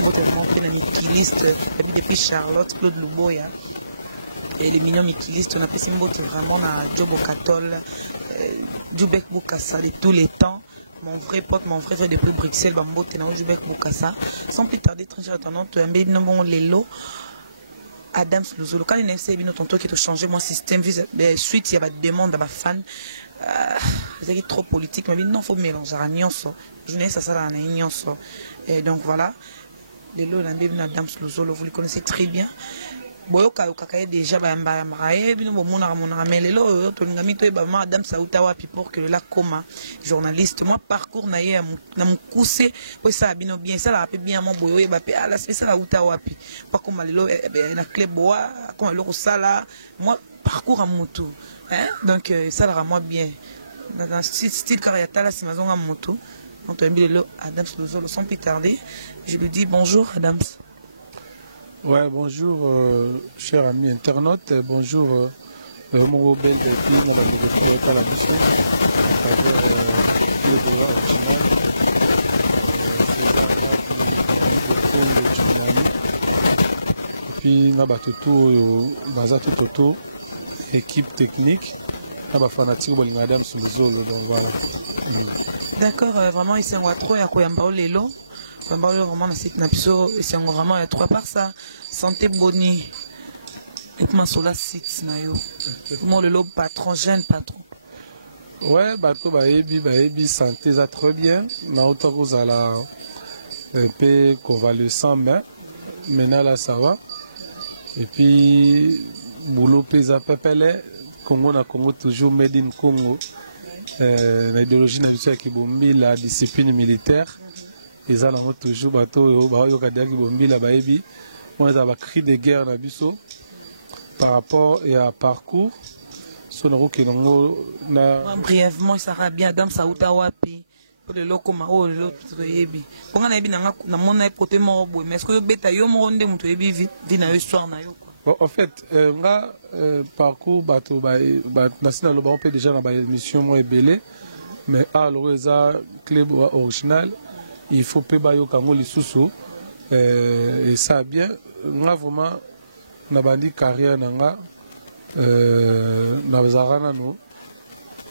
vraiment fait un Mikiliste, depuis Charlotte, Claude Luboya. Et les mignons Mikilistes, on a fait vraiment à Jobo Katol, Djoubek Boukassa de tous les temps. Mon vrai pote, mon frère depuis Bruxelles, Bambo Tenao Djoubek Boukassa. Sans plus tarder, très attendant, tu as un bébé non les lots. Adams Luzolo, quand il y a un tonton qui a changé mon système, suite il y a des demandes à ma fan, c'est trop politique, mais non, il faut mélanger à Nyonso. Je n'ai ça, ça, Nyonso. Et donc voilà, les lots, Adams Luzolo, vous le connaissez très bien. Boyoka kakaye déjà bamba maraye bino bomona mona mais lelo to ngami to ba madame Sauta wapi pour que la coma journaliste moi parcours na ye na mukuse ko ça bino bien ça la bien mon boyo ba pe ala c'est ça uta wapi pas comme lelo na club boa comme le sala moi parcours à moto hein donc ça la moi bien dans style carrière là c'est maison à moto donc lelo Adams Luzolo sans plus tarder je lui dis bonjour Adams. Ouais, bonjour, chers amis internautes, bonjour, mon rebelle de pays dans la liberté de la mission, avec le droit original, et puis, nous avons tout équipe technique, nous avons fanatique de Madame Soulizolo, donc voilà. D'accord, vraiment, ici, on voit trop, il y a quoi, lelo. Vraiment, c'est vraiment à trois par ça. Santé boni. Et puis, sur la site, moi, le lobe patron, jeune patron. Ouais, bateau, baébi, santé, ça très bien. Mais autant que vous allez un peu convalescent, mais maintenant, là, ça va. Et puis, boulot, pesa, pepele, Congo, na Congo, toujours made in Congo. L'idéologie nationale qui bombe la discipline militaire. Et ça, on a toujours bateau, on a un cri de guerre par rapport à parcours. Brièvement, ça va bien, Adam Sauta wapi. Pour le loco, mao, le loco, yebi. Pour qu'on ait bien, na mon ait poté mort, mais est-ce que bêta yo monde moutou yebi vit na histoire na yo quoi. En fait, parcours bateau, national, on peut déjà dans la émission moins belé, mais alors les club original. Il faut que bayo kango lisusu et ça bien nga vraiment na bandi carrière nanga na zarana no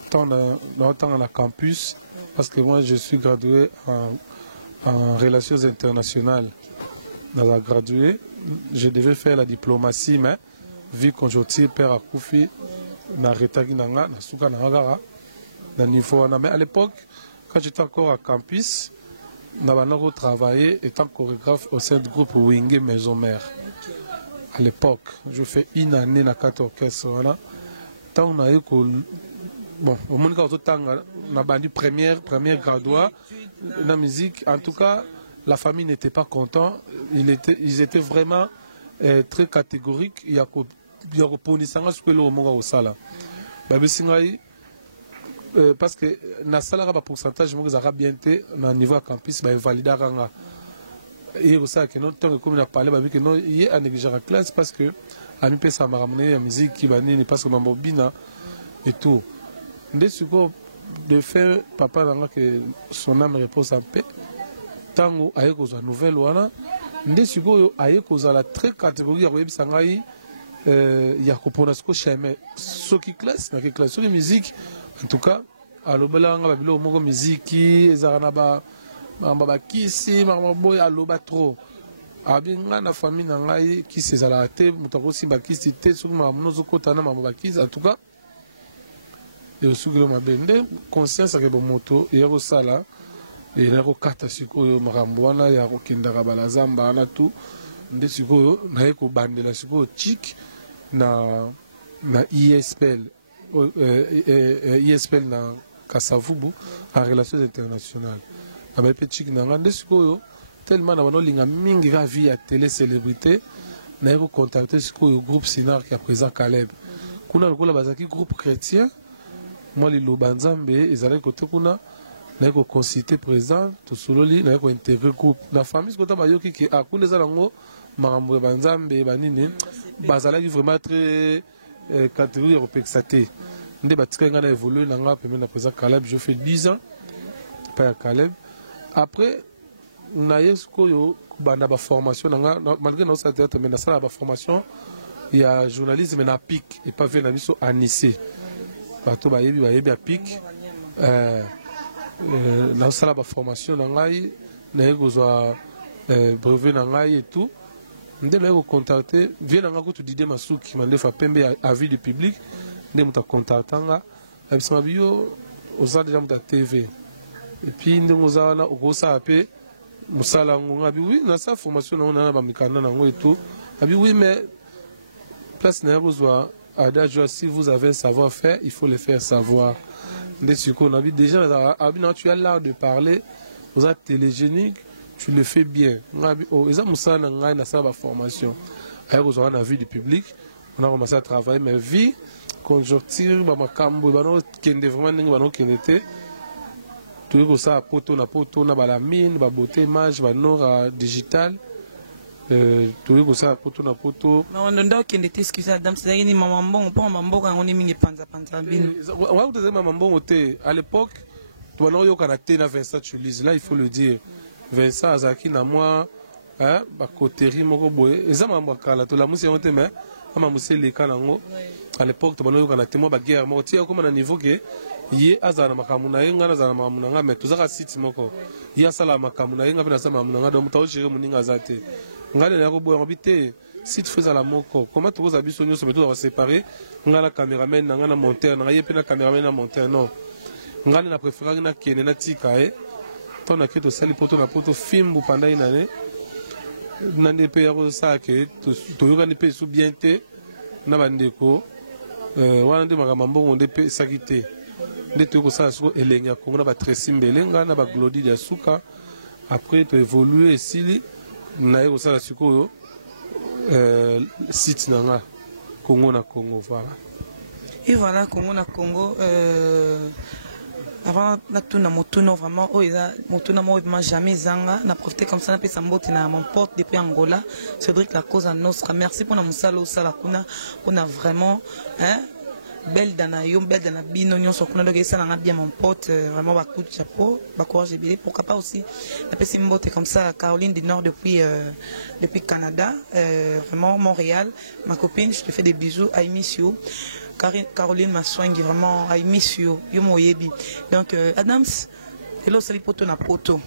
tant dans la campus parce que moi je suis gradué en relations internationales. Dans la gradué, je devais faire la diplomatie mais vu qu'on j'étais père à Koufi na retagi nanga na suka na gara na niveau na mais à l'époque quand j'étais encore à campus nous avons travaillé étant chorégraphe au sein du groupe Wingé Maison Mère. À l'époque, je fais une année dans 4 orchestres. Tant on a eu bon, au monde on a bandu première graduat dans la musique. En tout cas, la famille n'était pas contente. Ils étaient vraiment très catégoriques. Il y a ce que le monde a au sala. Parce que na salaire ba pourcentage mo za bien té na niveau campus ba valider nga et ça que non tant comme na parler ba que non il a négligé la classe parce que a mi pesa ma ramener la musique qui ba ni parce que mambo bina et tout ndé suko de faire papa nga que son âme repose en paix tango aye ko za nouvelle wana ndé suko aye ko za la très catégorie ya yebisa ngai ya ko pona ce chemin ce qui classe na classe sur la musique. En tout cas, à l'obélang, à la musique, ezarana ba kisi, boy à l'oba trop. Abinga na famille nangai qui se zalate, mutakosi ba kisi te sur ma monozo kotana ba kisi. En tout cas, et au sugle ma bende, conscience avec bon moto, et au sala, et na ko kata siko marambwana ya ko kindara balazamba na tout, nde siko na ko bandela siko chic na ISPL. ISPL na Kasavubu en relations internationales. Avec petit nangande sikoyo tellement na banolinga mingi ka vie à télé célébrité na ko contacter sikoyo groupe Sinar qui a présent Caleb. Kuna lokola bazaki groupe chrétien moi li lobanzambe ezala côté kuna na ko concité présent to sololi na ko intégrer groupe la famille ko ta bayoki ki akuna za lango marambo banzambe banini bazala qui vraiment très catégorie européenne. Ndé batika ngana évolué nanga pemé na présent Caleb, je fais 10 ans pas à Caleb. Après na yesko yo banda ba formation malgré dans cette théâtre mais na sala ba formation il y a journalisme na pic et pas venir na biso anissé bato bayebi à pic na sala ba formation na ngai na ekozwa brevet na ngai et tout nde na contacter vient na ko tu dide masuki mandefa pembe avis du public nde muta contactanga abisama bio oza déjà muta TV et puis nde ngozana okosa ape musala ngonga bi oui na sa formation na ba mikana na ngo et tout abi oui mais place na kozwa adagio si vous avez un savoir-faire il faut le faire savoir nde siko na bi déjà abi na tu as l'art de parler vous êtes télégénique tu le fais bien ngabi oh eza musala ngai na sa ba formation ayo kozwa na vie du public on a commencé à travailler mais vie conjoncture ba makambo ba no kende vraiment ndenge ba no kende tout comme ça poto na ba la mine ba beauté image ba nora digital tout comme ça poto na poto na ndo kende te excuse madame c'est ni maman bon pas maman bon on est mingi panza bin wa vous maman bon te à l'époque tu vas yo caractère na Vincent tu lis là il faut le dire Vincent azaki na moi hein ba coterie moko boye eza mamba kala to la musi on te mais ama musi le kanango à l'époque tu vas yo caractère moi ba guerre mo ti comme na niveau que ye azana makamuna yenga na zana makamuna nga mais tuzaka site moko ya sala makamuna yenga pena sama makamuna nga donc tawo chere muninga zate ngale na ko boya ngobite site faisala moko comment tu vous abiso nyo so beto va séparer ngala cameraman nga na monteur nga ye pena cameraman na monteur non ngale na préférer na kene na tika ton na keto sali poto na poto film pendant une année nande pe ya ko sa ke to yoka ni pe su bien te na bandeko wana nde makambo ngonde pe sakite nde to ko sa so elenya ko na ba Tracy Mbelenga na ba Glody de Suka après to évoluer esili na yo sa sikoyo site nanga Congo na Congo voilà et voilà Congo na Congo avant na tuna motuno vraiment oh eza motuno mo ma jamais zanga na profiter comme ça na pesa mbote na mon pote depuis Angola Cédric la cause à nostra merci pour na musalo sala kuna on a vraiment hein belle dana yo belle dana bino nyonso kuna donc ça na bien mon pote vraiment ba coup de chapeau ba courage bien pourquoi pas aussi na pesa mbote comme ça Caroline du Nord depuis Canada vraiment Montréal ma copine je te fais des bisous I miss you Caroline m'a soigné vraiment I miss you yo moyebi donc Adams lelo sali poto na poto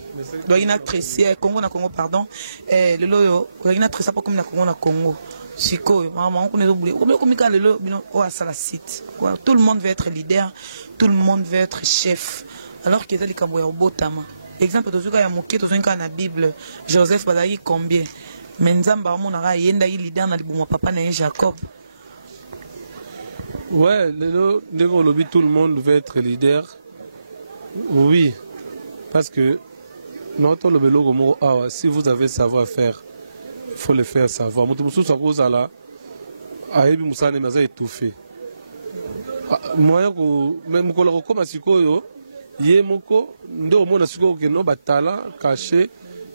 donc il a tressé Congo na Congo pardon lelo yo il a tressé pas comme na Congo na Congo sikoyo maman on connaît oublié comme ka lelo bino o asala site tout le monde veut être leader tout le monde veut être chef alors que ça likambo ya botama exemple tozuka ya moké tozuka na Bible Joseph bazali combien mais nzamba amonaka yenda yi leader na libuma papa na Jacob. Ouais, tout le monde veut être leader. Oui, parce que si vous avez savoir-faire, il faut le faire savoir. Étouffé. Moi, même caché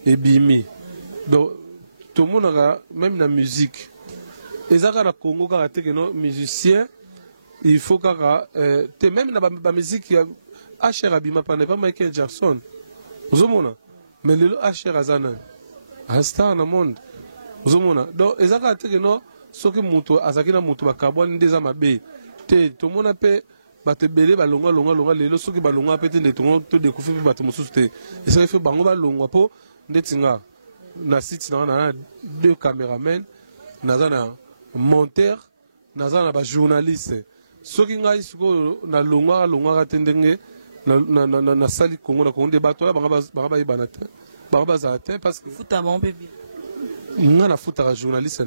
et bimi. Donc, tout le monde a même la musique. Et ça, dans le Congo, quand on musicien, il faut que même dans la musique, Asher Abima, pas Michael Jackson. Vous avez mais le Asher Azana, un star dans le monde. Vous avez donc, et ça, quand ce que Mouto, Azakina Mouto, Bakabouan, des Amabé, tout le monde a fait. Bate belé balonga lelo soki balonga pete ndetongo to découvrir bato mosusu te et ça fait bango balonga po ndetinga na site na deux caméramens na monteur na ba journaliste soki ngai siko na longa tendenge na sali Congo na Congo de bato ya banga ba ibana te banga za te parce que futa bon bébé nga na futa ka journaliste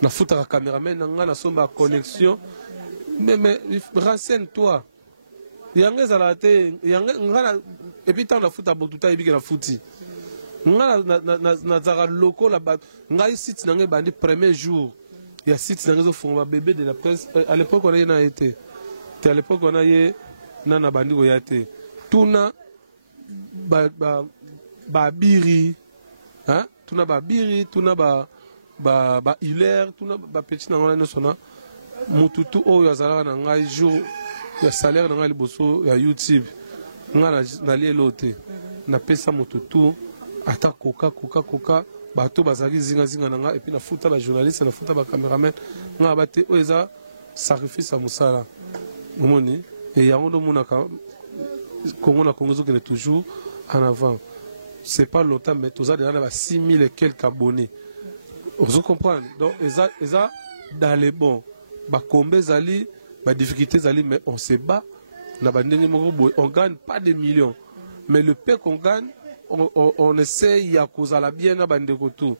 na futa ka caméraman nga na somba connexion mais renseigne-toi yanga za te yanga nga et puis tant la futa botuta ibike na futi nga na zara loko la bat ngai site na ngai bandi premier jour il y a site na réseau fond bébé de la presse à l'époque on a été à l'époque on a eu na bandi ko yate tuna ba biri hein tuna ba biri tuna ba hilaire tuna ba petit na ngona sona mututu oyo azalaka na ngai jour ya salaire na ngai liboso ya YouTube nga na lielo te na pesa mututu ata koka bato bazali zinga na nga et puis na futa ba journaliste na futa ba cameraman nga bate o eza sacrifice à musala omoni et yango do monaka Congo zokene toujours en avant. C'est pas longtemps mais tous déjà ba 6000 et quelques abonnés. Vous comprenez? Donc eza dans les bons ba combé zali ba difficulté zali mais on se bat na bandenge moko boy on gagne pas des millions mais le peu qu'on gagne on essaye à cause à la bien à bandeko tout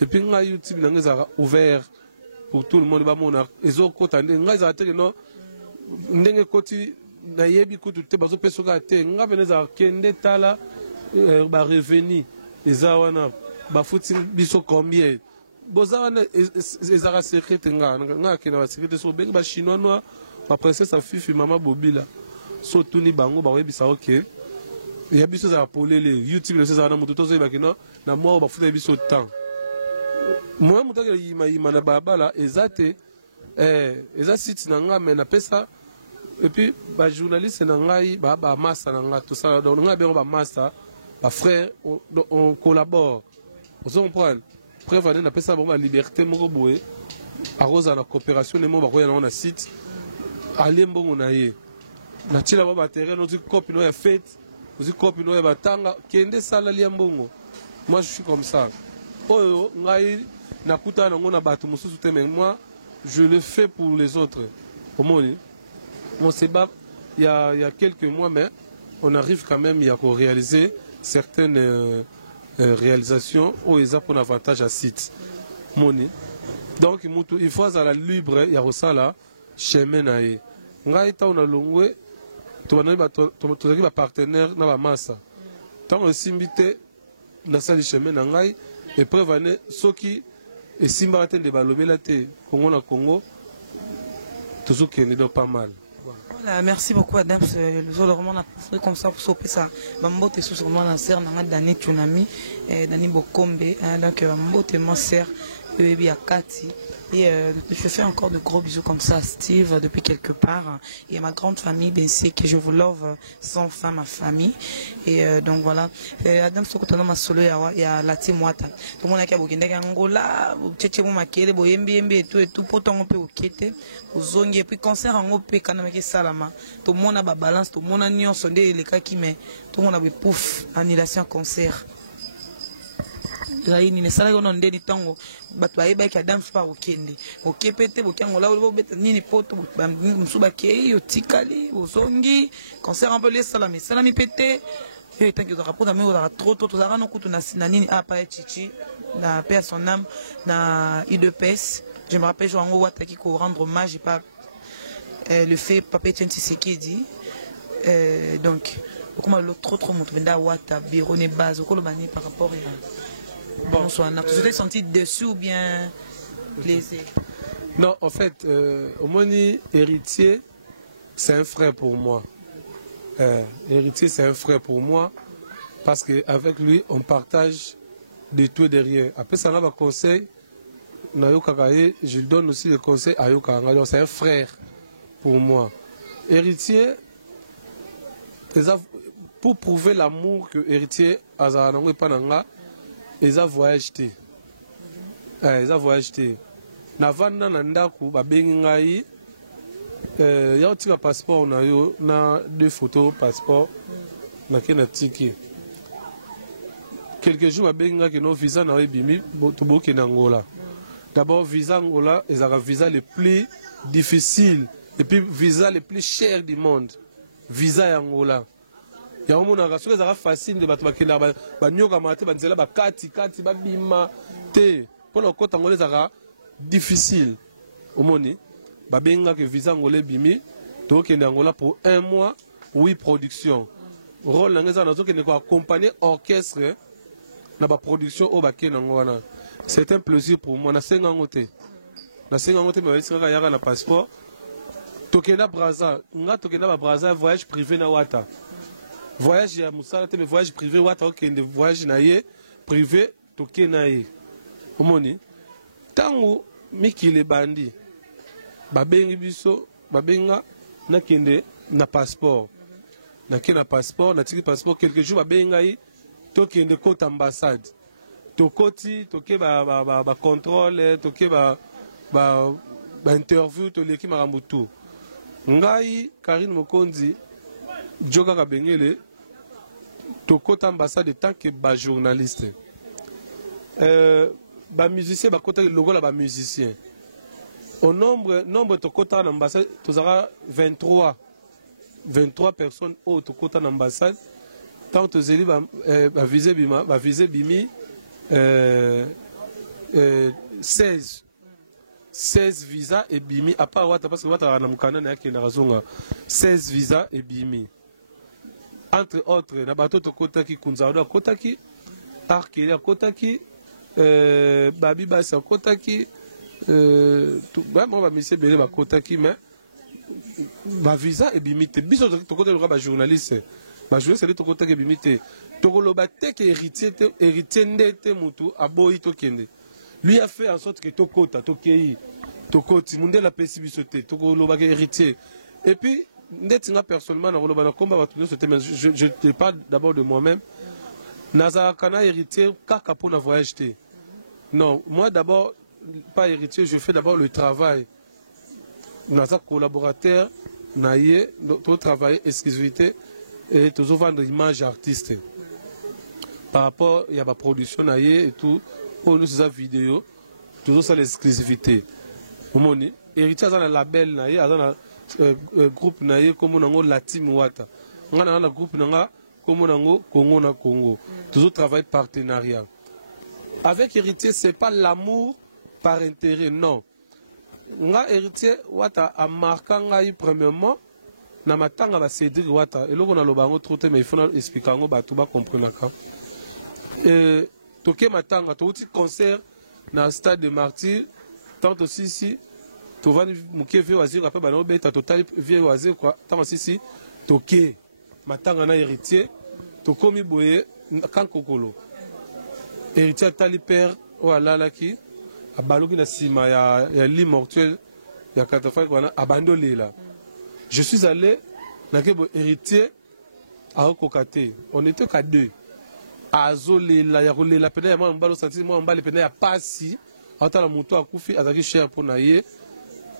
et puis nga YouTube na ngeza ouvert pour tout le monde ba mona ezo kota nga za te no ndenge koti na yebi kutu te bazo peso ka te nga veneza kende tala ba revenu eza wana ba futi biso combien boza wana ezara secret nga kena ba secret so bengi ba chinois noa ba princesse Fifi mama Bobila so tuni bango ba webisa OK ya biso za polele YouTube le seza na mutu tozo ibakino na moi ba futa biso temps moi mutu ke yima na babala ezate eza site na nga mais na pesa et puis ba journaliste na ngai ba massa na nga tout ça donc nga bien ba massa ba frère on collabore vous comprenez preuve na pesa ba liberté moko boye a rosa na coopération ne mo ba ko yana na site alembo mona ye na tila ba terrain no copie no ya fête vous copie no ya batanga kende sala liambongo moi je suis comme ça oyo ngai nakuta nango na bato mususu te mais moi je le fais pour les autres au monde on se bat il y a quelques mois mais on arrive quand même à réaliser certaines réalisations où ils ont pour avantage à site moni donc il faut à la libre il y a ça là chemin nae ngai ta on a longwe to ba partenaire na ba massa tant aussi mbité na sali chemin na ngai et prévane soki et simba te de balobela te Congo na Congo toujours qu'il est pas mal. Voilà, merci beaucoup Adam. Le jour de roman a fait comme ça pour sauver ça. Bambote sous roman la serre n'a Dani Tsunami Dani Bokombe donc Bambote mon serre bébé à Kati. Et je fais encore de gros bisous comme ça à Steve depuis quelque part. Et ma grande famille, BC, que je vous love sans fin, ma famille. Et donc voilà. Adam Sokotono ma solo ya Lati Mwata. Tout le monde a qui a bouqué Angola, tchétché mon maquille, boyembi et tout, pourtant on peut au quêter, aux zones et puis concert en OP, quand on a salama. Tout le monde a balance, tout le monde a nion sondé les cas qui met, tout le monde a pouf, annulation concert. Ni ne sala gono ndeni tango bato bayeba ki Adam fa okende okepete bokango la bobeta nini poto msuba ke yo tikali ozongi concert un peu les salami salami pété et tant que tu rapportes mais on a trop za no kutu na nini apa chichi na paix à son âme na IDPS je me rappelle Joango Wataki ko rendre hommage et pas le fait Papa Etienne Tshisekedi donc comment l'autre trop montre Wata bureau ne base ko lo bani par rapport à bon, vous êtes senti dessus ou bien plaisir? Non, en fait, Omoni, héritier, c'est un frère pour moi. Héritier, c'est un frère pour moi parce qu'avec lui, on partage de tout et de rien. Après, ça n'a pas conseil. Je lui donne aussi des conseils à Yoka. Donc, c'est un frère pour moi. Héritier, pour prouver l'amour que héritier a Zanango et Pananga, ils ont voyagé. Ils ont voyagé. Navanda nandaku babengi ngai ya otika passeport na yo na deux photos passeport na kena tiki. Quelques jours babengi ngai que no visa na ebimi toboki na Angola. D'abord visa Angola est un visa le plus difficile et puis visa le plus cher du monde. Visa Angola. Il y a un moment où c'est facile de battre ba nyoka mate ba nzela ba kati ba bima te pour le côté angolais ça difficile au moni ba benga que visa angolais bimi to ke Angola pour 1 mois 8 production rôle na ngeza nazo ke ne ko accompagner orchestre na ba production au baké ngwana c'est un plaisir pour moi na senga ngote mais singa yaka na passeport to ke na Brazza nga to ke na ba Brazza voyage privé na Wata. Voyage à Moussala, mais voyage privé, ou attends qu'il y ait voyage naïe privé, toké naïe. Omoni, tango miki le bandi, babengi biso, babenga na kende na passeport, na kende na passeport, na tiki passeport quelques jours babenga tokende kota ambassade tokoti toke ba contrôle toke ba interview toleki makambo tu ngai Karine Mokonzi joka kabengele tokota ambassade tant que ba journaliste ba musicien bakota logola ba musicien au nombre tokota na ambassade tozara 23 personnes au tokota na ambassade tant tozeli ba vise bimi 16 visas et bimi à part wata parce que wata na mukana na yake na razonga 16 visas et bimi entre autres na bato tokota ki kunzado kota ki arkeli kota ki babi basa kota ki ba monsieur belé ba kota ki mais ba visa et bimi te biso tokota le ba journaliste ba journaliste tokota ki bimi te tokoloba te ke héritier ndete mutu aboyi tokende lui a fait en sorte que tokota tokei tokoti munde la pesi biso te tokoloba ke héritier et puis ndeti nga personnellement na koloba na komba batu biso te mais je te parle d'abord de moi-même naza kana héritier kaka pour na voyage te non moi d'abord pas héritier je fais d'abord le travail naza collaborateur na ye to travailler exclusivité et toujours vendre image artiste par rapport il y a ma production na ye et tout pour nous ces vidéos toujours ça l'exclusivité omoni héritier aza na label na ye aza na groupe na ye comme nango Latim Wata ngana na groupe nanga comme nango Congo na Congo toujours travail partenariat avec héritier c'est pas l'amour par intérêt non nga héritier Wata a marqué ngai premièrement na matanga ba Cédric Wata eloko na lobango trop te mais il faut expliquer ngo ba tout ba comprendre ka toke matanga to uti concert na stade de Martyrs tant aussi ici tovani muke vie wazir après bana obeta total vie wazir quoi tant aussi ici toke matanga na héritier tokomi boye kankokolo héritier tali père wala laki abaloki na sima ya lit mortuel ya katafa wana abandolela je suis allé na ke héritier a kokate on était qu'à deux azolela ya kolela pena ya mwa mbalo senti mwa mbali pena ya pasi atala mutu akufi azaki cher pour na ye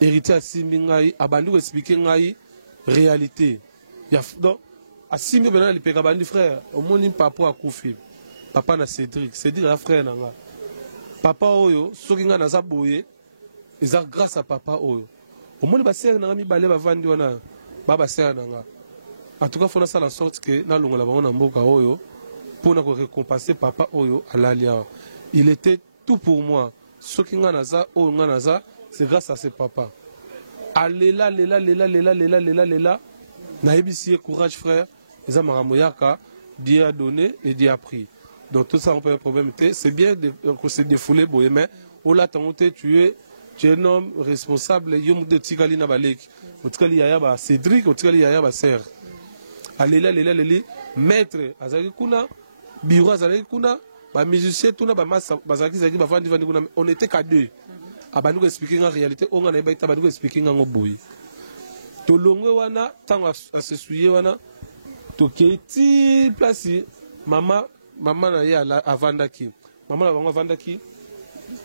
héritier asimbi ngai abandi ko expliquer ngai réalité ya donc asimbi pena lipeka bandi frère omoni papa akufi papa na Cédric la frère nanga papa oyo soki nga naza boye eza grâce à papa oyo omoni ba sere nanga mibale bavandi wana ba sere nanga en tout cas faut na sala sorte que na longola bango na mboka oyo pour nous récompenser papa oyo alalia il était tout pour moi ce qui nga naza oyo nga naza c'est grâce à ce papa alela lela na ebisi courage frère eza makambo yaka Dieu a donné et Dieu a pris donc tout ça on peut un problème c'est bien de se défouler boye mais au la tangote tu es un homme responsable yom de tikali na baleki otikali yaya ba Cédric otikali yaya ba sœur alela maître azali kuna bureau azali kuna ba musicien tuna ba massa bazaki zaki ba vandi kuna on était qu'à deux abandi ko expliquer en réalité on na ba ita bandi ko expliquer ngo boy to longwe wana tango asesuye wana to keti place mama na ye avandaki mama na bango avandaki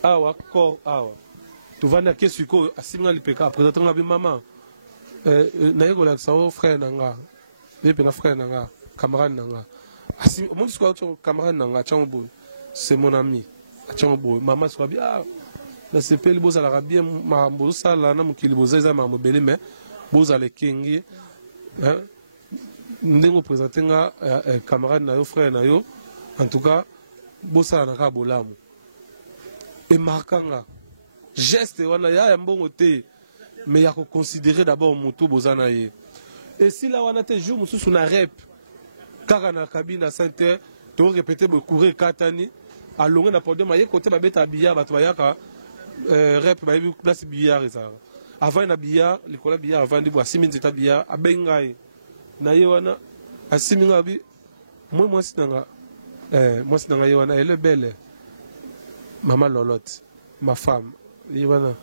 awa ko awa to vanda kesuko asimnga lipeka présenter nga bi mama na yego la sa frère nanga et puis la frère nanga camarade nanga asi mon soit camarade nanga chambo c'est mon ami chambo maman soit bien la CPL boza la bien ma boza la na mukili boza za ma mobele mais boza le kingi ndengo présenter nga camarade na yo frère na yo en tout cas boza na ka bolamu et marquanga geste wana ya mbongo te mais ya ko considérer d'abord mutu boza na ye. Et si là on a tes jours sur na rep kaka na cabine à 5 heures to répéter be courir katani a longue na podium ma ye côté ba beta billard ba to yaka rep ba bi place billard ça avant na billard l'école billard avant de boire 6000 états billard a bengai na ye wana a 6000 ngabi moi sinanga ye wana elle est belle maman Lolotte ma femme ye wana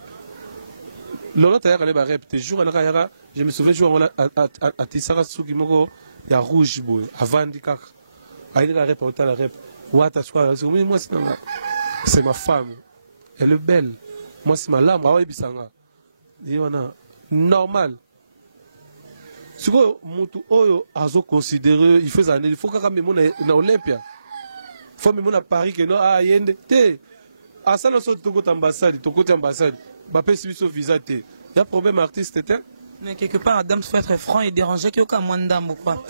Lolotte ya kale ba rep te jour na yaka je me souviens jour à Tisara Soukimoko, il y a rouge boy, avant di kaka. aïe la rep, la rep. Ouata, je crois, moi c'est ma femme. Elle est belle. Moi c'est ma lame, aïe bisanga. Normal. Si vous mutu oyo azo considérer, il faut ça, il faut quand même na Olympia. Il faut même à Paris que non ah yende te. À ça nous sommes tout ambassade, tout côté ambassade. Ba pesi biso visa te. Il y a problème artiste te. Mais quelque part, Adam, il faut être franc et déranger qu'il y a aucun moins d'âme ou quoi.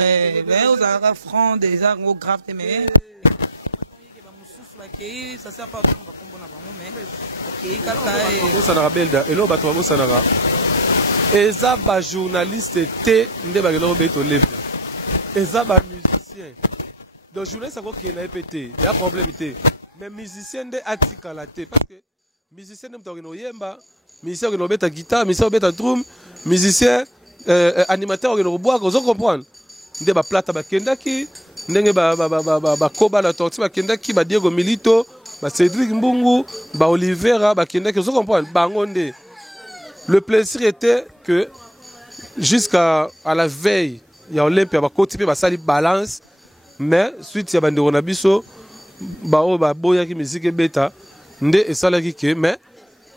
Mais vous avez franc, des armes graves, mais ça sert pas à tout le monde. Mais ok, ça n'a belle et là, bateau ça n'a. Eza ba journaliste te nde ba kelo beto lepe. Eza ba musicien. Donc journaliste ko ke na epete, il y a problème te. Mais musicien nde atika la te parce que musicien nde mtoko no yemba, musicien ko no beta guitare, musicien beta drum, musicien animateur ko no bois, vous comprendre. Nde ba plata ba kendaki, ndenge ba koba la tortue ba kendaki, ba Diego Milito, ba Cédric Mbungu, ba Olivera ba kendaki, vous comprendre. Bango nde. Le plaisir était que jusqu'à la veille, il y a Olympia, il y a une balance, mais suite il y a des Ronabiso, il y a musique bêta, mais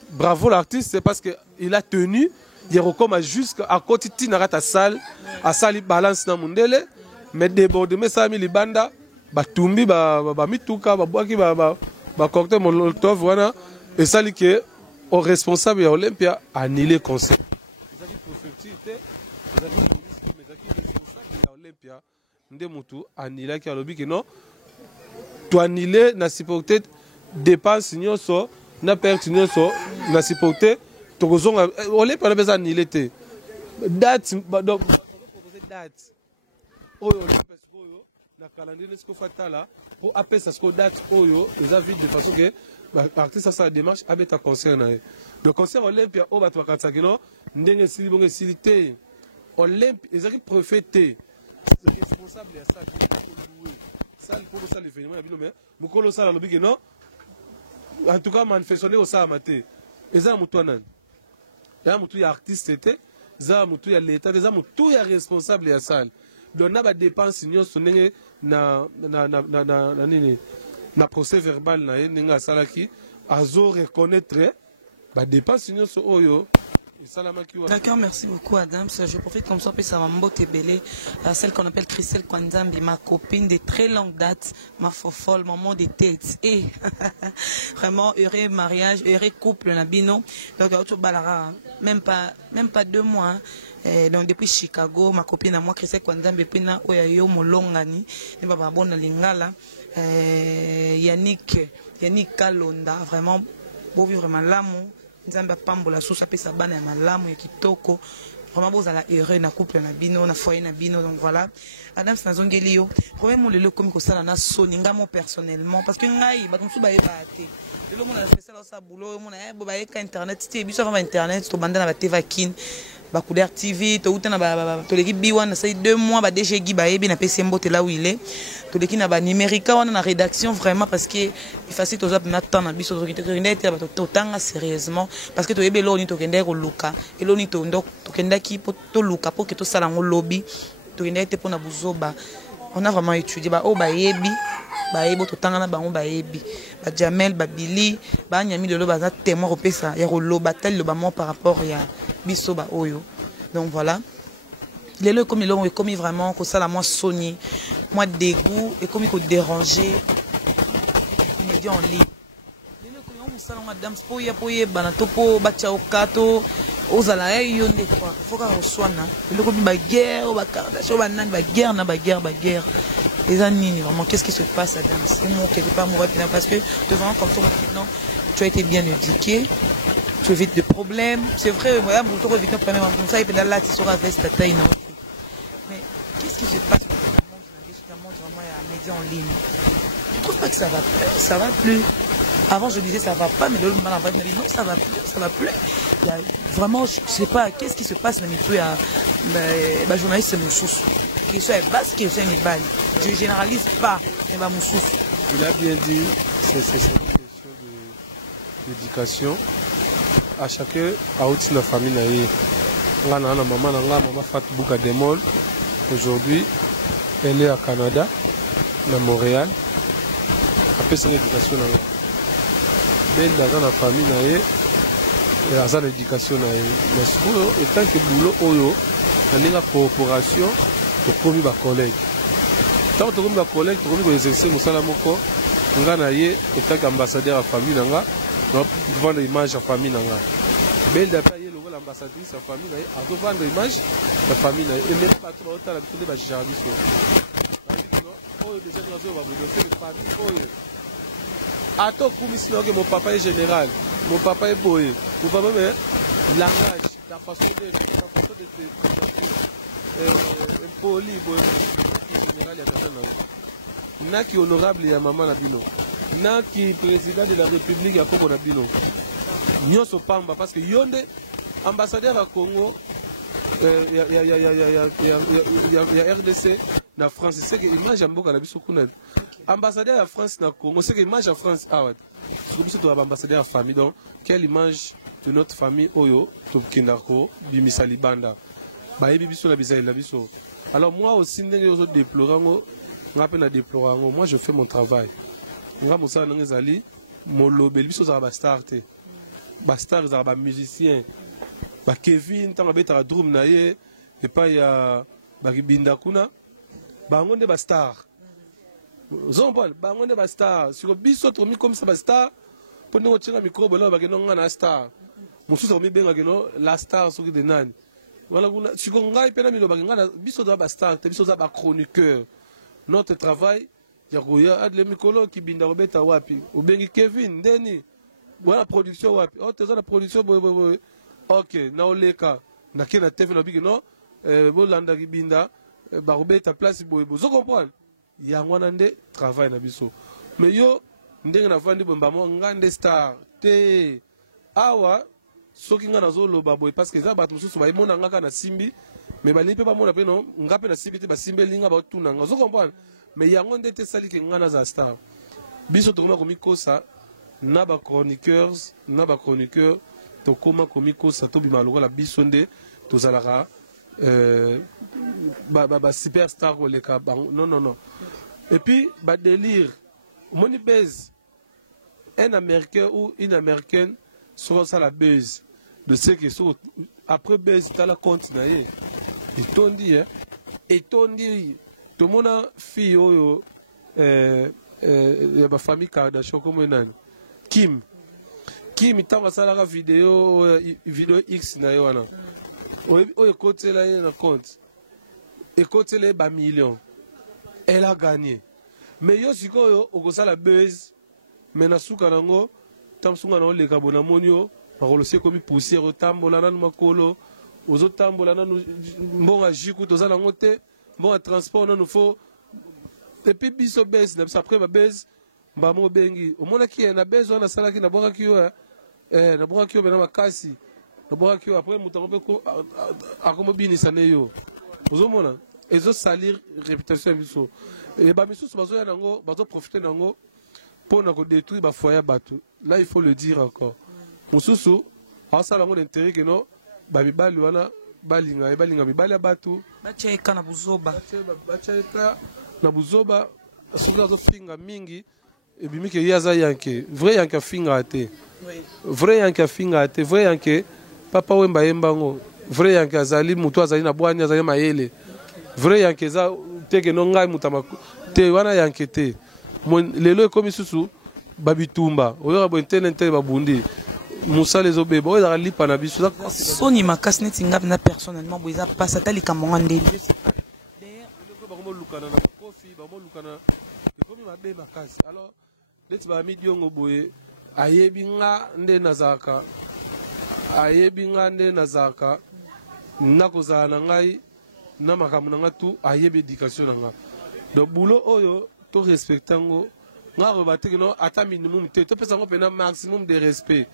bravo l'artiste, parce qu'il a tenu, il recommence jusqu'à côté de la salle, à salle balance dans le monde, mais débordement, ça a mis les bandes, Tumbi, Mituka, Boaki, cocktail Molotov, voilà, et ça que au responsable de Olympia annulé le concert. Vous avez responsable de Olympia, Ndemutu annulé qui a lobby que non, tu annulé n'a supporté dépenses nyoso, n'a perdu nyoso, n'a supporté, tu as Olympia n'a pas annulé te. Date, donc proposer date. Oyo Olympia oyo na calendrier ce qu'on fait là pour appeler ça ce qu'on date oyo, ils ont vu de façon que l'artiste a la démarche avec un concert. Le concert Olympia, au bateau Katsakino, n'est pas silité. Olympia, ils ont profité. Les responsables de ça, ça, pour ça, l'événement, mais Mukolo ça, le big non. En tout cas, manifester au ça, maté. Ils ont moutonan. Ils ont moutou artiste, ils ont moutou l'État, ils ont moutou responsable de ça. Donc, on a des dépenses, na procès verbal na ninga salaki azo reconnaître ba dépense nyonso oyo D'accord, merci beaucoup Adam. Je profite comme ça, puis ça m'a mbote belé, celle qu'on appelle Christelle Kwanzambi, ma copine de très longue date, ma fofolle, maman de tête. Et vraiment heureux mariage, heureux couple nabino. Donc même pas 2 mois. Donc depuis Chicago, ma copine à moi Christelle Kwanzambi, puis na oyayo molongani, ne baba bona lingala. Yannick Kalonda, vraiment beau vivre vraiment l'amour. Nzamba pambola sous sa pesa bana ya malamu ya kitoko. Vraiment beau ala heureux na couple na bino na foyer na bino. Donc voilà. Adam Sanzongeli yo. Vraiment le comme ko sala na soninga mo personnellement parce que ngai ba comme sou ba ebate. Le monde a fait ça dans sa boulot, mon a ba ka internet, ti biso vraiment internet to banda na ba TV kin. Ba Couder TV, to uta na ba to l'équipe B1 ça 2 mois ba DG Gi ba yebi na PC Mbote là où il est. To l'équipe na ba numérica on na rédaction vraiment parce que il facile to zap na temps na biso to kende ba to tanga sérieusement parce que to yebi lo ni to kende ko luka et lo ni to ndok to kende ki po to luka pour que to sala ngo lobby to kende te pour na buzoba. On a vraiment étudié ba o ba yebi ba yebo to tanga na bango ba yebi ba Jamel ba Billy ba nyami de lo ba za témoin repesa ya ko loba tel lo ba mo par rapport ya bisoba oyo. Donc voilà. Les le comme ils l'ont commis vraiment que ça la moi sonné, moi dégoût et comme il faut déranger. Il dit en ligne. Les le comme on salon madame poye banatopo bacha okato ozala yonde quoi. Faut qu'on reçoive na. Le comme ba guerre ba cardation ba nan ba guerre na ba guerre. Les amis vraiment qu'est-ce qui se passe à dame? C'est moi quelque part moi parce que devant comme toi maintenant tu as été bien éduqué. Tu évites des problèmes. C'est vrai, madame, vous trouvez des problèmes comme ça, et puis là, tu seras veste ta taille. Mais qu'est-ce qui se passe dans le monde vraiment, il y a un média en ligne. Je ne trouve pas que ça va plus. Ça va plus. Avant, je disais ça va pas, mais le mal en fait, mais non, ça va plus. Ça va plus. Il y a vraiment, je ne sais pas, qu'est-ce qui se passe, mais il y a un journaliste, c'est mon souffle. Qu'il soit basse, qu'il soit une balle. Je ne généralise pas, mais mon souffle. Il a bien dit, c'est une question d'éducation. À chacun, à outil de la famille, maman Fat Bouka Demol. Aujourd'hui, elle est à Canada. na Montréal apesa éducation na ye Benda aza na famille na ye aza na éducation na ye mais sikoyo etanke boulot oyo na ndenge ya corporation tokomi bacollègue ntango tokomi bacollègue tokomi koexerce mosala moko nga na ye etanke ambassadeur ya famille na nga vendre image ya famille na nga Benda mpe aye lokola ambassadrice ya famille na ye azovendre image ya famille na ye ememe bato baotala biso nde bajara biso oyo déjà nazo babodofe de famille oyo ato kumisi na mon papa est général mon papa est boye mon papa mais langage ta façon d'être poli boye général ya tata na naki honorable ya mama na bino naki président de la république ya Congo na bino nyonso pamba parce que yonde ambassadeur ya Congo ya RDC na France c'est que image ya mboka na biso kuna ambassadeur ya France na Congo c'est que image ya France awa biso to ambassadeur ya famille donc quelle image de notre famille oyo to kindako bimisa libanda ba yebi biso na bizali na biso alors moi aussi ndenge yo déplorango ngape na déplorango moi je fais mon travail nga mosala nanga ezali molobeli biso za ba star te ba star za ba musicien ba Kevin tanga beta drum na ye et pas ya ba kibinda kuna bango nde ba star Jean-Paul bango nde ba star siko biso to mi comme ça ba star pour nous tirer micro bolo ba keno ngana star mususu ko mi benga keno la star soki de nani voilà kuna siko ngai pena mi lo ba ngana biso za ba star te biso za ba chroniqueur notre travail ya koya adle mikolo kibinda ko beta wapi ubengi Kevin ndeni voilà production wapi oh tezo na production boy ok na oleka na kena TV na bigi no bolanda kibinda ba robeta place boy zo comprendre yango na nde travail na biso mais yo ndenge na vandi bomba mo ngande star te awa soki nga nazo loba boy parce que za bato mususu ba imona ngaka na simbi mais ba lipe ba mona pe no ngape na simbi te ba simbe linga ba tuna nga zo comprendre mais yango nde te sali ke nga na za star biso to ma komikosa na ba chroniqueurs to koma komikosa to bima lokola biso nde tozalaka ba superstar ou les cas non et puis ba délire moni base un américain ou une américaine sur ça la base de ce que sur après base t'as la compte d'ailleurs et ton dit tout le monde fille oyo ba famille Kardashian comme nani Kim tanga sala ka vidéo X na yo wana oyo côté là na compte et côté là ba million elle a gagné mais yo sikoyo okosala buzz mais na suka nango tamsunga na leka bona monio parolose komi poussière otambola nanu makolo ozotambola nanu mbonga jiku tozala ngote mbonga transport nanu fo et puis biso buzz na après ba buzz mba mo bengi omona ki na buzz wana sala ki na boka ki yo na boka ki yo bena makasi na boka ki yo après mutango pe ko akomo binisa ne yo ozomona ezo salir réputation biso et ba misusu bazo ya nango bazo profiter nango pour na ko détruire ba foyer bato là il faut le dire encore mususu asala ngo d'intérêt que no ba bibali wana balinga bibali bato bacheka na buzoba na buzoba soki azo finga mingi ebimi ke yaza yanke vrai yanke finga te vrai yanke finga te vrai yanke papa wemba yembango vrai yanke azali mutu azali na bwani azali mayele vrai yanke za teke no ngai mutama te wana yanke te lelo ekomi susu babitumba oyo bo internet babundi musale zo beba oyo lipa na biso soni makasi neti ngapi na personnellement boza passa tali kamonga ndeli d'ailleurs bakomo lukana na kofi bakomo lukana ekomi mabe makasi alors neti ba midiongo boye ayebi nga nde nazaka nakozala na ngai na makambo na nga tu ayebi éducation na nga donc boulot oyo to respectango nga ko batiki no ata minimum te to pesa ngo pena maximum de respect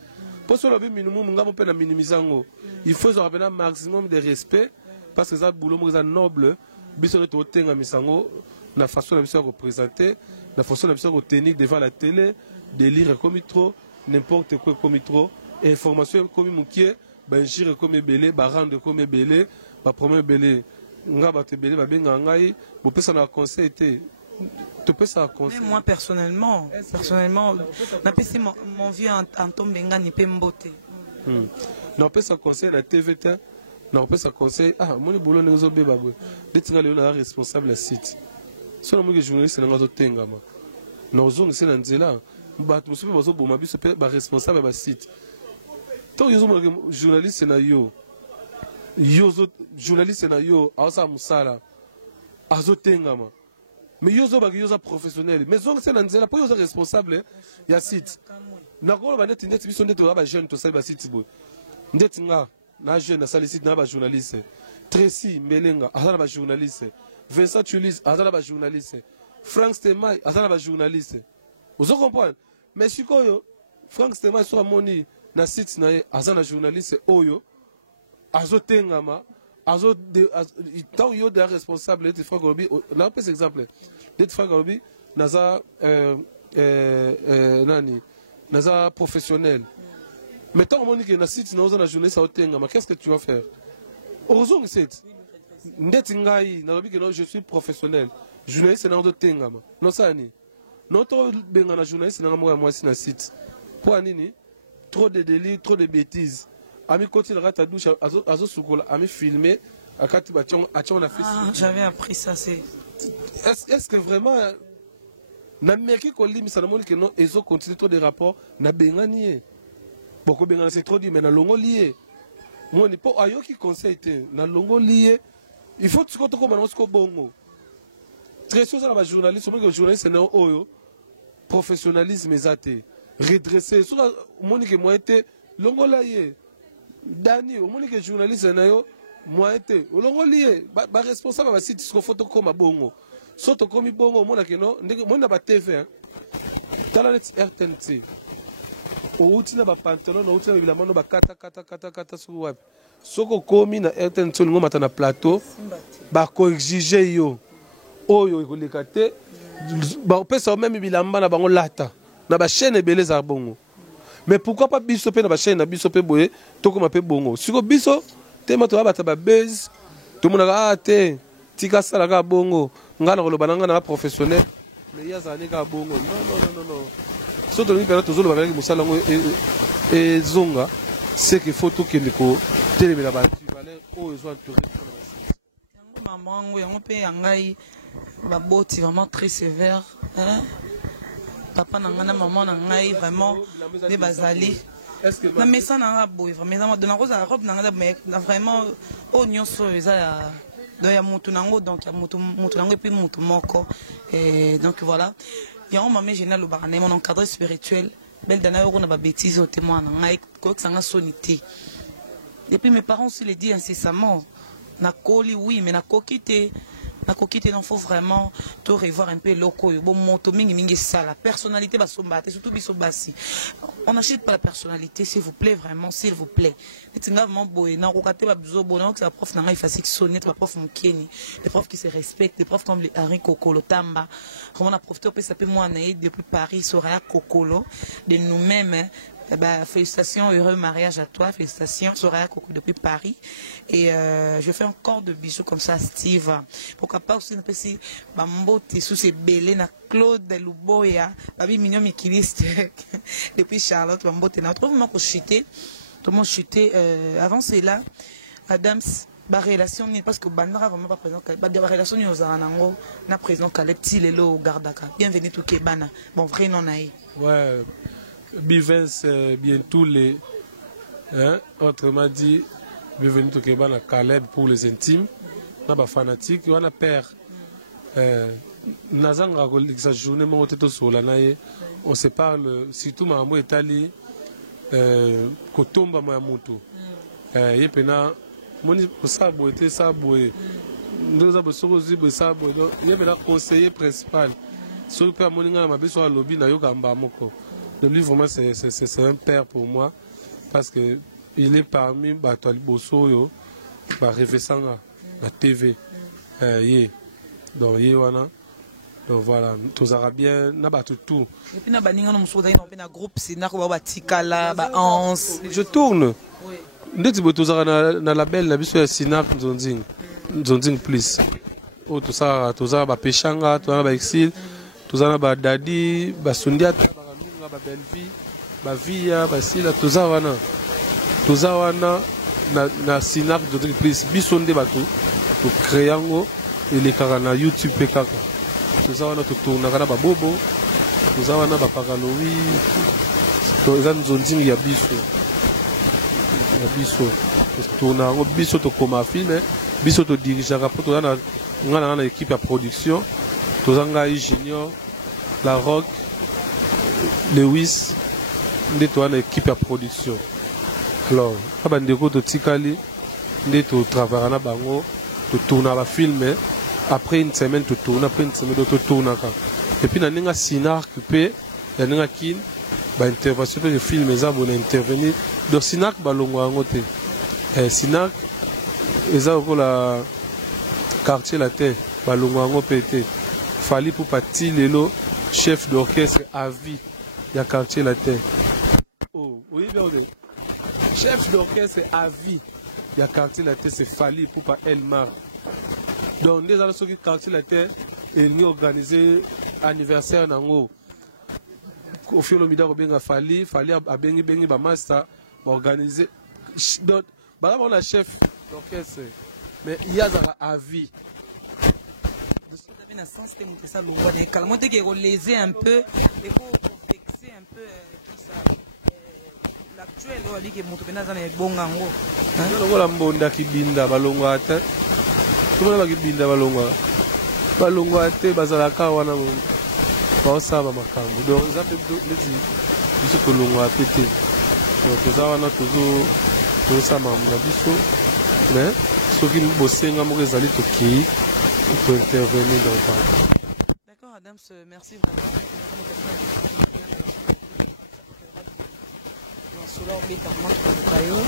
pour cela be minimum nga mo pena minimisango il faut avoir pena maximum de respect parce que ça boulot mo noble biso to tenga misango na façon na biso ko présenter na façon na biso ko tenir devant la télé de lire comme trop n'importe quoi comme trop information comme mukie ba jire comme belé ba rendre comme belé ba promet belé nga ba te belé ba benga ngai bo pesa na conseil te tu peux ça conseiller. Moi personnellement, n'appelle mon vieux Anton Benga ni pe mbote. Non, peut ça conseiller la TVT. Non, peut ça conseiller. Ah, mon boulot n'est pas bien babou. Dès que tu es responsable la site. Si on a un journaliste, c'est un autre tengama. Non, zone c'est un zéla. Bah, tu me souviens, bazo bon, ma vie, c'est pas responsable de la site. Tant que les journalistes, c'est na yo. Journaliste, c'est na yo. Asa musala. Azo tengama. Mais yozo bagi yoza professionnel. Mais zone c'est un zéla. Pour yoza responsable, il y a site. Nakolo ba neti neti biso neti ba jeune to sali ba site boy. Neti nga na jeune na sali site na ba journaliste. Tracy Mbelenga azala ba journaliste. Vincent Tulis azala ba journaliste. Frank Stemai azala ba journaliste. Vous comprenez? Mais sikoyo Frank Stemai so amoni na site na ye azala journaliste oyo azotengama azo tant yo de responsable de Frank Robi na peu exemple. De Frank Robi naza nani naza professionnel. Mais tant que tu as site dans la journée, qu'est-ce que tu vas faire? Heureusement que c'est. Je suis professionnel. Journaliste, c'est dans le tengama. Non, ça ni. Notre benga journaliste, c'est dans moi na site. Pour nini? Trop de délits, trop de bêtises. Ami continue à ta douche, azo sukola, ami filmer, à kati bachon, a fait. Ah, j'avais appris ça, c'est. Est-ce que vraiment na meki ko limi ça demande que non ezo continue trop de rapports na bengani boko bengana c'est trop dit mais na longo lié moi ni pas ayo qui conseille na longo lié il faut que tu comme ko bongo très chose na ba journaliste parce que journaliste c'est oyo professionnalisme ezate redresser sur moni que moi était longo lié dani au moni que journaliste na yo moi était longo lié ba responsable ba site ko photo comme bongo soto komi bongo mona keno ndenge mona ba TV hein tala net RTNC o utina ba pantalon o utina bilamba no ba kata su wapi soko komi na RTNC ngo mata na plateau ba ko exiger yo oyo ekoleka te ba pesa même bilamba na bango lata na ba chaîne ebele za bongo mais pourquoi pas biso pe na ba chaîne na biso pe boye to koma pe bongo siko biso te mato ba ta ba base to mona te tika sala ka bongo ngana koloba nanga na professionnel mais ya zani ka bongo non so to ni pera to zolo ba ki musala ngo e zonga c'est que faut tout que ndiko telemela ba tu valeur o ezo entouré maman ngo yango pe yangai ba boti vraiment très sévère hein papa nanga na maman nangai vraiment des bazali na mesa nanga boy vraiment de na rosa robe nanga mais vraiment o nyonso eza donc il y a mutu nango donc il y a mutu nango et puis mutu moko et donc voilà il y a un moment général au barane mon encadré spirituel belle dana yo na ba bêtises au témoin ngai ko sanga sonité et puis mes parents aussi les dit incessamment na koli oui mais na kokité il faut vraiment tout revoir un peu loko bon moto mingi ça la personnalité va sombate surtout biso basi on n'achète pas la personnalité s'il vous plaît vraiment s'il vous plaît vraiment boy na kokate ba biso bon que la prof na facile sonner la prof mukeni les profs qui se respectent les profs comme les Henri Kokolo Tamba comment on a profité peut s'appeler moi naï depuis Paris Soraya Kokolo de nous-mêmes bah, félicitations, heureux mariage à toi, félicitations, Soraya Koko depuis Paris. Et je fais encore de bisous comme ça à Steve. Pourquoi pas aussi, si Bambote sous ces belés, na Claude Luboya, Babi Mignon Mikiliste, depuis Charlotte, Bambote, na trouve moi qu'on chutait, tout le monde chutait. Avant cela, Adams, la relation, parce que Bandara vraiment pas présent, la relation nous a en na présent Caleb Tilelo Gardaka. Bienvenue tout Kebana. Bon, vrai non naï. Ouais. Bivens bientôt les autrement dit bienvenue au Québec à Caleb pour les intimes na ba fanatique on a père nazanga ko sa journée mo teto sola naye on se parle surtout mambo etali kotomba moya mutu yepena moni sabo était sabo ndoza bosoko zibo sabo yepena conseiller principal sur pe moninga mabiso a lobby na yoka mba moko. Donc lui vraiment c'est un père pour moi parce que il est parmi Batali Bosso ba Revesanga la TV donc wana donc voilà tous arabiens na ba tout et puis na baninga no muso d'ailleurs na groupe sina ko ba tikala ba ans je tourne ndeti bo tous na label na biso ya Sinak Nzonzing plus oh tout ça ba pechanga tout ça ba exil tout ça ba dadi ba sundia ba kaminga ba belvi ba via ba sila tout ça wana na sinak de plus bisonde bato to créango et les na YouTube kaka tout ça wana to tourna kana ba bobo tout ça wana ba pakalowi to ezan zonzingi ya biso tourna ngo biso to koma film biso to dirigeaka po to na équipe ya production to zanga junior la rock Lewis nde to na équipe ya production. Alors, abandeko to tikali nde to travailler na bango to tourner ba film après une semaine to tourner après une semaine to tourner et puis na ninga sinar coupé na ninga kin ba intervention de film eza bon intervenir donc sinak balongo angote sinak eza ko la quartier la terre balongo ango pété fali pour parti lelo chef d'orchestre à vie ya quartier la terre oh oui bien chef d'orchestre à vie, il y a quartier la terre, c'est Fali pour pas Elmar. Donc, nous avons ce quartier la terre et nous organisé anniversaire nango. Au fil du temps, on a Fali a bengi ba master organisé. Donc, on a chef d'orchestre, mais il y a à vie. Vous avez un sens de ça, quand on dit qu'on lésé un peu, et qu'on vexé un peu qui ça. L'actuel wali ke mutu penaza na bonga ngo lokola mbonda kibinda balongo ate tumana bakibinda balongo ate bazalaka wana baosaba makambo donc eza mpe neti biso tolongo ape te donc eza wana tozosama na biso mais soki bosenga moko ezali tokei tointervenir dans le d'accord Adams, merci Solar Bétarman Kayo,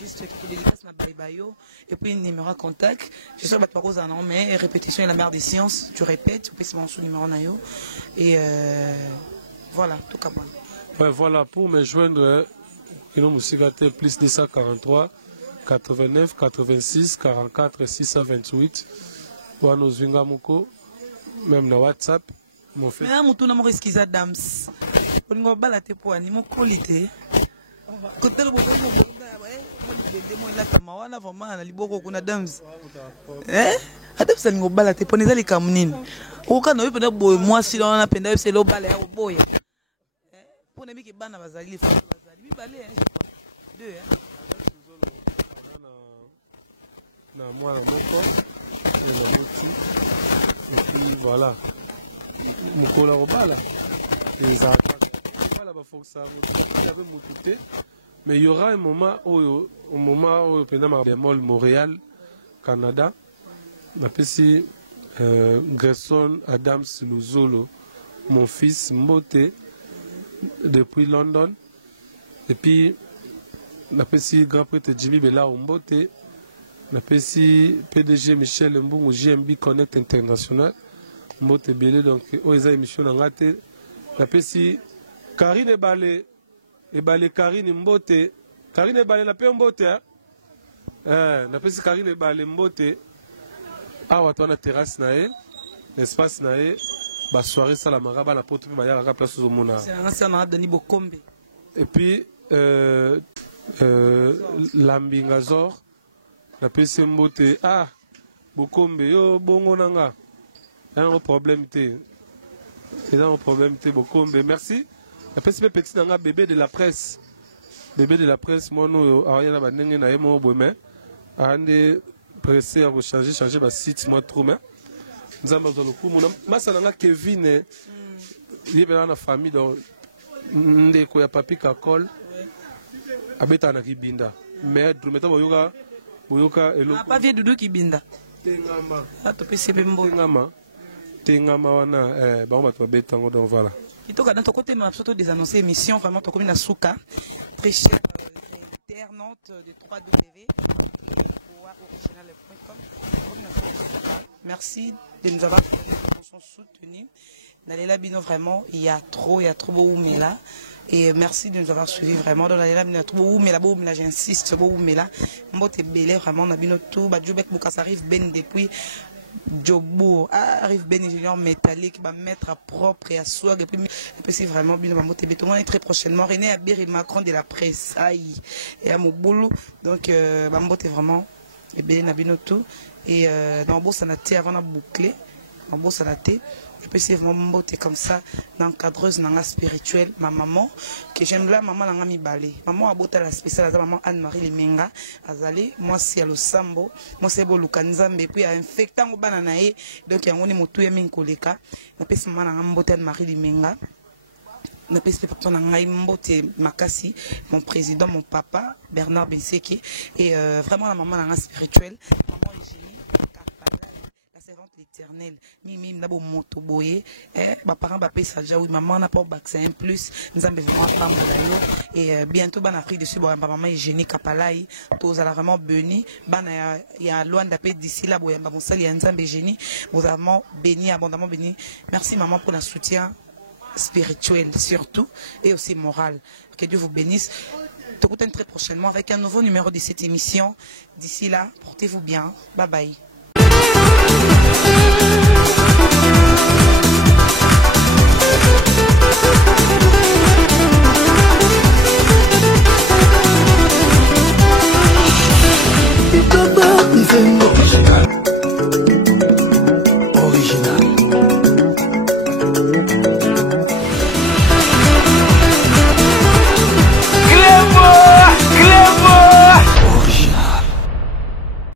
juste quelques dédicaces na Bayo et puis numéro contact. Je sais pas trop ça non mais répétition est la mère des sciences. Tu répètes, tu peux se mon numéro nayo et voilà tout comme ça. Ouais, voilà pour me joindre Kino Musikate plus 243 89 86 44 628 ou nos Zwingamoko même na WhatsApp. Mais je suis risqué Adams. Je suis baladé pour animer mon qualité. Quand tu Adams, baladé pour les camionnes. Aucun ne peut pas moi si on a peine c'est le balai au boy. Pour ne pas ban bazali, balai deux. Na moi et puis voilà. Mukola robala mais il y aura un moment où pendant bémol Montréal Canada on appelle ici Gerson Adams Luzolo mon fils Mbote depuis London et puis on appelle ici grand prêtre Jimmy Bella Mbote on appelle ici PDG Michel Mbungu JMB Connect International Mbote belé donc oza émission na ngate na pesi Karine Ebale Karine Mbote Karine Ebale na pe Mbote na pesi Karine Ebale Mbote awa to na terrasse na e espace na e ba soirée sala maraba na poto ba ya place au mona c'est un Denis Bokombe et puis Lambingazor na pesi Mbote Bokombe yo bongo nanga. Il y a un problème. Beaucoup. Merci. La petit bébé de la presse. Bébé de la presse, moi, nous, pressé à changer ma site, moi, trop, mais nous avons besoin de coup. Moi, Kevin, il y a une famille dans le papi Kakol, habite à Kibinda. Mais, je me pas vieux Doudou Kibinda. Tengama wana ba to betango donc voilà. Kitoka dans ton côté nous avons des annoncés émission vraiment ton commune à Souka très cher internaute de 3W original.com. Merci de nous avoir émission soutenue. Nalela Bino, vraiment, il y a trop beau mais là. Et merci de nous avoir suivis vraiment. Dans Nalela Bino, trop mais là, j'insiste, beau mais là. Mbote belé, vraiment, Nabino tout. Badjoubek Boukas arrive ben depuis. Jobo arrive ben ingénieur métallique, va mettre à propre et à soi. Et puis c'est vraiment bien. Mbote béton est très prochainement. René Abir Macron de la presse. Aïe. Et à mon boulot. Donc, Mbote vraiment. Et bien, Nabino tout. Et dans le beau sanaté avant de boucler. Dans le beau sanaté. Et puis c'est vraiment beau, comme ça, l'encadreuse dans la spirituelle, ma maman, que j'aime là, maman n'a mis balé. Maman a beau la spéciale, maman Anne-Marie Limenga, Azali, moi c'est le Sambo, moi c'est beau Lukanzambe, et puis infectant au bananae, donc il y a un moto et min koleka, et puis c'est maman n'a pas Anne-Marie Limenga. Je suis Makasi, mon président, mon papa, Bernard Benseki, et vraiment la maman dans spirituelle, maman Eugénie, la servante l'éternel, Mimi, Nabo Motoboye, ma parent Bapé Saja, oui, maman n'a pas vaccin plus, nous avons vraiment et bientôt, en Afrique du Sud, maman Eugénie Kapalaï, tous allons vraiment béni, il y a loin d'appel d'ici là, il y a un seul, il y a un Eugénie, vous avons béni, abondamment béni. Merci maman pour le soutien spirituel surtout et aussi moral. Que Dieu vous bénisse. Te retrouve très prochainement avec un nouveau numéro de cette émission. D'ici là, portez-vous bien. Bye bye.